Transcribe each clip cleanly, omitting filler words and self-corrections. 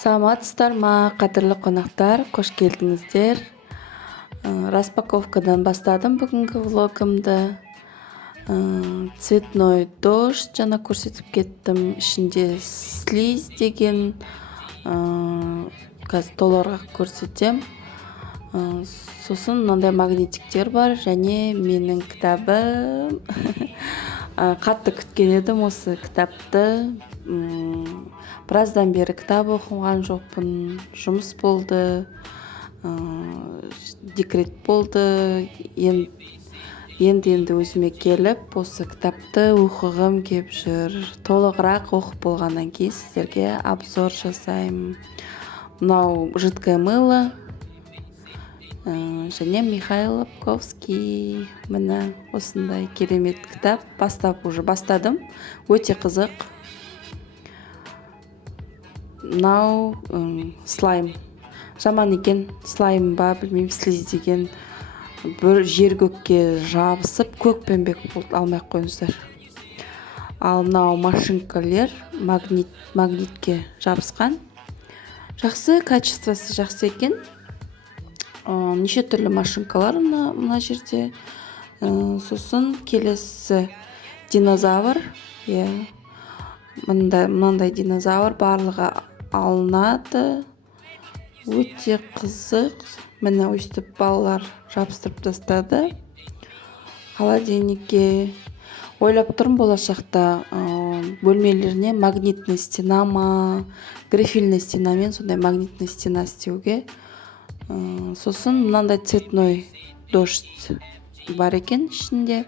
Саламатсыздар ма, кадірлі қонақтар, қош келдіңіздер. Распаковкадан бастадым бүгінгі влогымды. Цветной дождь жана көрсетіп кеттім. Ішінде слиз деген қазір толығырақ көрсетем. Сосын мынандай магнитиктер бар, және менің кітабым. Қатты күткен едім осы кітапты. Біраздан бері кітап оқыған жоқпын, жұмыс болды, декрет болды. Енді өзіме келіп, осы кітапты оқығым кеп жүр. Толығырақ оқып болғаннан кейін сіздерге обзор жасаймын. Мынау жидкое мыло және Михаил Лобковский. Міне осындай керемет кітап. Бастадым. Өте қызық. Мынау слайм. Жаман екен, слайм ба, білмеймін, слиз деген. Бір жер көкке жабысып, көкпенбек болды, алмай қойыңыздар. Ал мынау машинкалер магнитке жабысқан. Жақсы, качествосы жақсы екен. Неше түрлі машинкалар мына жерде. Сосын келесі динозавр. Мынандай динозавр барлығы алынады. Өте қызық. Міне өйстіп балалар жабыстырып тастады. Холодильникке. Ойлап тұрмын болашақта бөлмелеріне магнитный стена ма, графильный стенамен сондай магнитный стена істеуге. Сосын мынандай цветной дождь бар екен ішінде.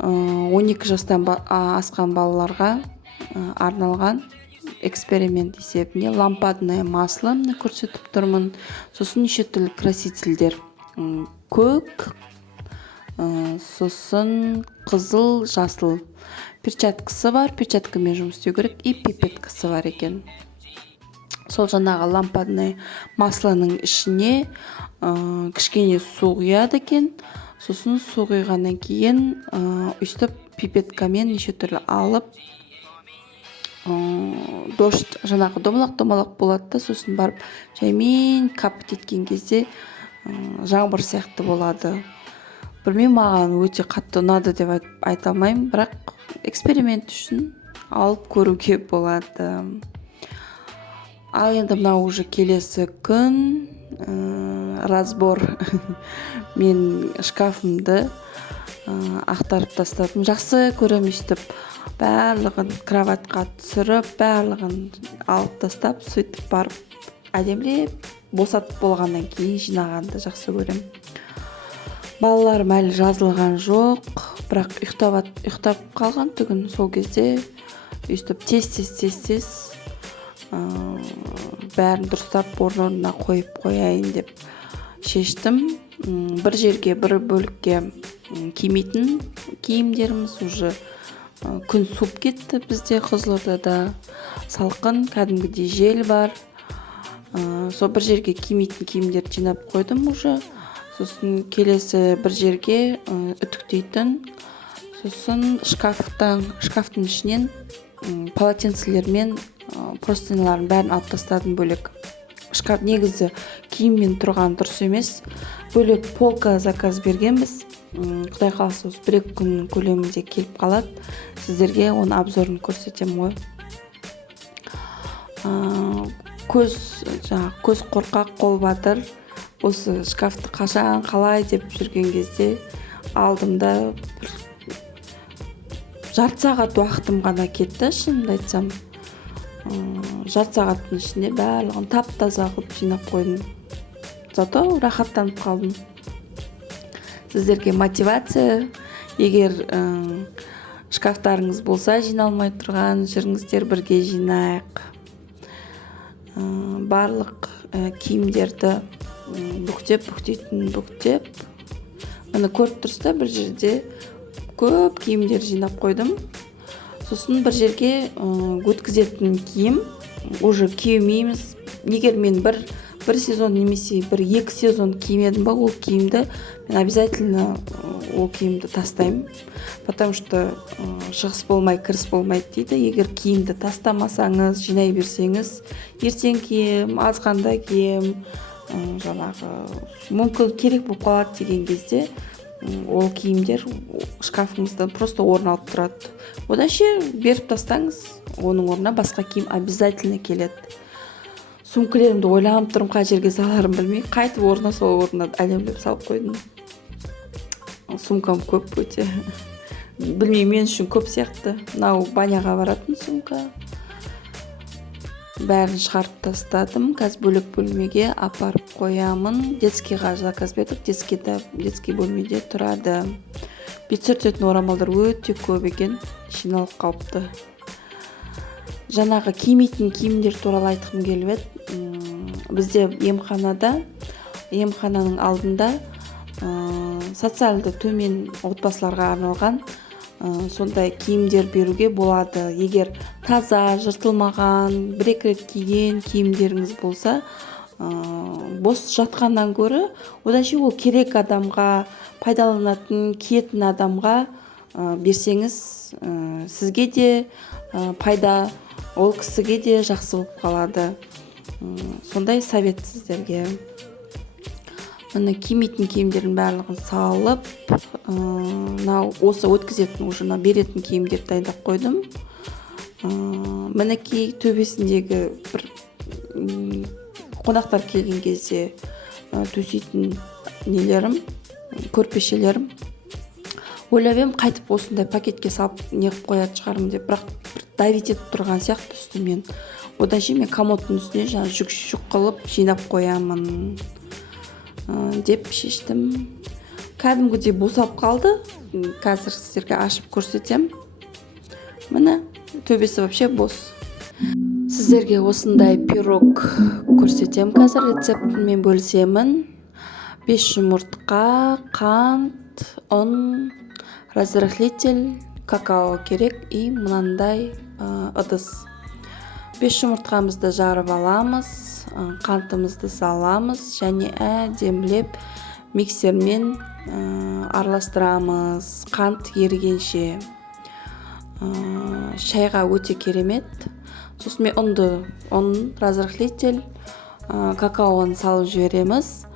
12 жастан асқан балаларға арналған эксперимент есебінде лампадное масло көрсетіп тұрмын. Сосын неше түрлі красительдер. Көк, сосын қызыл, жасыл. Перчаткасы бар, перчаткамен жұмыс істеу керек, и пипеткасы бар екен. Сол жаңағы лампадное маслоның ішіне кішкене су құяды екен. Сосын су құйғаннан кейін өйстіп пипеткамен неше түрлі алып, дождь жаңағы домалақ болады да, сосын барып жаймен капать еткен кезде жаңбыр сияқты болады. Білмеймін, маған өте қатты ұнады деп айта алмаймын, бірақ эксперимент үшін алып көруге болады. Ал енді мынау уже келесі күн разбор. Мен шкафымды ақтарып тастадым. Жақсы көрем өйстіп барлығын кроватқа түсіріп, барлығын алып тастап, сөйтіп барып әдемілеп босатып болғаннан кейін жинағанды жақсы көрем. Балаларым әлі жазылған жоқ, бірақ ұйықтап қалған түгін. Сол кезде өйстіп тез бәрін дұрыстап орнына қойып қояйын деп шештім. Бір жерге, бір бөлікке кимейтін киімдеріміз уже күн суып кетті. Бізде Қызылордада салқын, кәдімгідей жел бар. Сол бір жерге кимейтін киімдерді жинап қойдым уже. Сосын келесі бір жерге үтіктейтін. Сосын шкафтың ішінен полотенцелермен простыняларын бәрін алып тастадым бөлек. Шкаф негізі киіммен тұрған дұрыс емес. Бөлек полка заказ бергенбіз. Құдай қаласа осы 1-2 күн көлемінде келіп қалады. Сіздерге оны обзорын көрсетем ғой. Көз қорқақ, қол батыр. Осы шкафты қашан қалай деп жүрген кезде алдымда жарты сағат уақытым ғана кетті, шынымды айтсам. Жарты сағаттың ішінде барлығын тап-таза қылып жинап қойдым. Зато рахаттанып қалдым. Сіздерге мотивация, егер шкафтарыңыз болса, жиналмай тұрған, жүріңіздер бірге жинайық. Барлық киімдерді бүктеп. Мені көріп тұрсыздар, бір жерде көп киімдер жинап қойдым. Сосын бір жерге өткізетін киім уже киемейміз. Егер мен бір бір сезон немесе бір 2 сезон кимедім ба, ол киімді мен обязательно ол киімді тастаймын, потому что шығыс болмай кіріс болмайды дейді. Егер киімді тастамасаңыз, жинай берсеңіз, ертең кием, азғанда кием, жаңағы мүмкін керек болып қалады деген кезде ол киімдер шкафыңызда просто орын алып тұрады. Одан ше беріп тастаңыз, оның орнына басқа киім обязательно келеді. Сумкалерімді ойланып тұрмын, қай жерге саларым білмей, қайтып орнына сол орнына әлемдеп салып қойдым. Сумкам көп өте. Білмеймін, мен үшін көп сияқты. Мынау баняға баратын сумка. Бәрін шығарып тастадым. Қазір бөлек бөлмеге апарып қоямын. Детскийға заказ бердік. Детский бөлмеде тұрады. Бет сүртетін орамалдар өте көп екен, жиналып қалыпты. Жаңағы кимейтін киімдер туралы айтқым келіп еді. Бізде емхананың алдында социалды төмен отбасыларға арналған сондай киімдер беруге болады. Егер таза, жыртылмаған, бір-екі рет киген киімдеріңіз болса, бос жатқаннан гөрі, одан ше ол керек адамға, пайдаланатын, киетін адамға берсеңіз, сізге де пайда, ол кісіге де жақсы болып қалады. Сондай совет сіздерге. Міне кимейтін киімдердің барлығын салып, осы өткізетін, уже беретін киімдерді дайындап қойдым. Мінекей төбесіндегі бір қонақтар келген кезде төсейтін нелерім, көрпешелерім. Ойлап едім, қайтып осындай пакетке салып неғып қоятын шығармын деп, бірақ давить етіп тұрған сияқты үстімен. Одан ше мен комодтың үстіне жүк қылып жинап қоямын деп шештім. Кәдімгідей босап қалды. Қазір сіздерге ашып көрсетем. Міне, төбесі вообще бос. Сіздерге осындай пирог көрсетем. Қазір рецептімен бөлісемін. 5 жұмыртқа, қант, ұн, разрыхлитель, какао керек и мынандай ыдыс. 5 жұмыртқамызды жарып аламыз, қантымызды саламыз және әдемілеп миксермен араластырамыз. Қант ерігенше. Шайға өте керемет. Сосын мен ұн, разрыхлитель, какаоны салып жібереміз.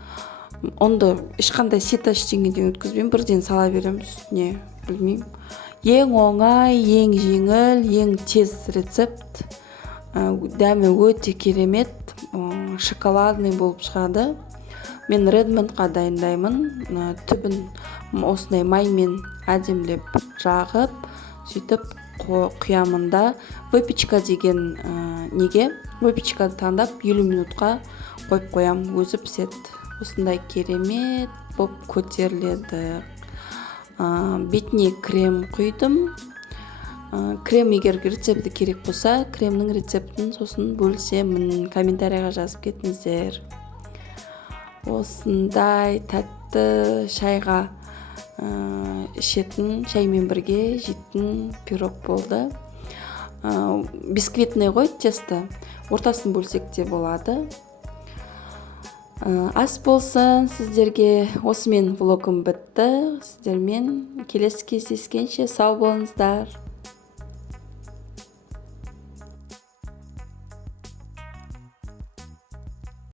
Ұнды ешқандай сито ештеңеден өткізбеймін, бірден сала беремін үстіне, білмеймін. Ең оңай, ең жеңіл, ең тез рецепт. Дәмі өте керемет, шоколадный болып шығады. Мен Redmondқа дайындаймын. Түбін осындай маймен әдемілеп жағып, сөйтіп құямында выпечка деген неге выпечканы таңдап 50 минутқа қойып қоям, өзі піседі. Осындай керемет боп көтеріледі. Бетіне крем құйдым. Крем егер рецепті керек болса, кремнің рецептін сосын бөлісемін. Комментарияға жазып кетіңіздер. Осындай тәтті шайға ішетін, шаймен бірге жейтін пирог болды. Бисквитный ғой тесто. Ортасын бөлсек те болады. Ас болсын сіздерге. Осымен влогым бітті. Сіздермен келесі кездескенше сау болыңыздар.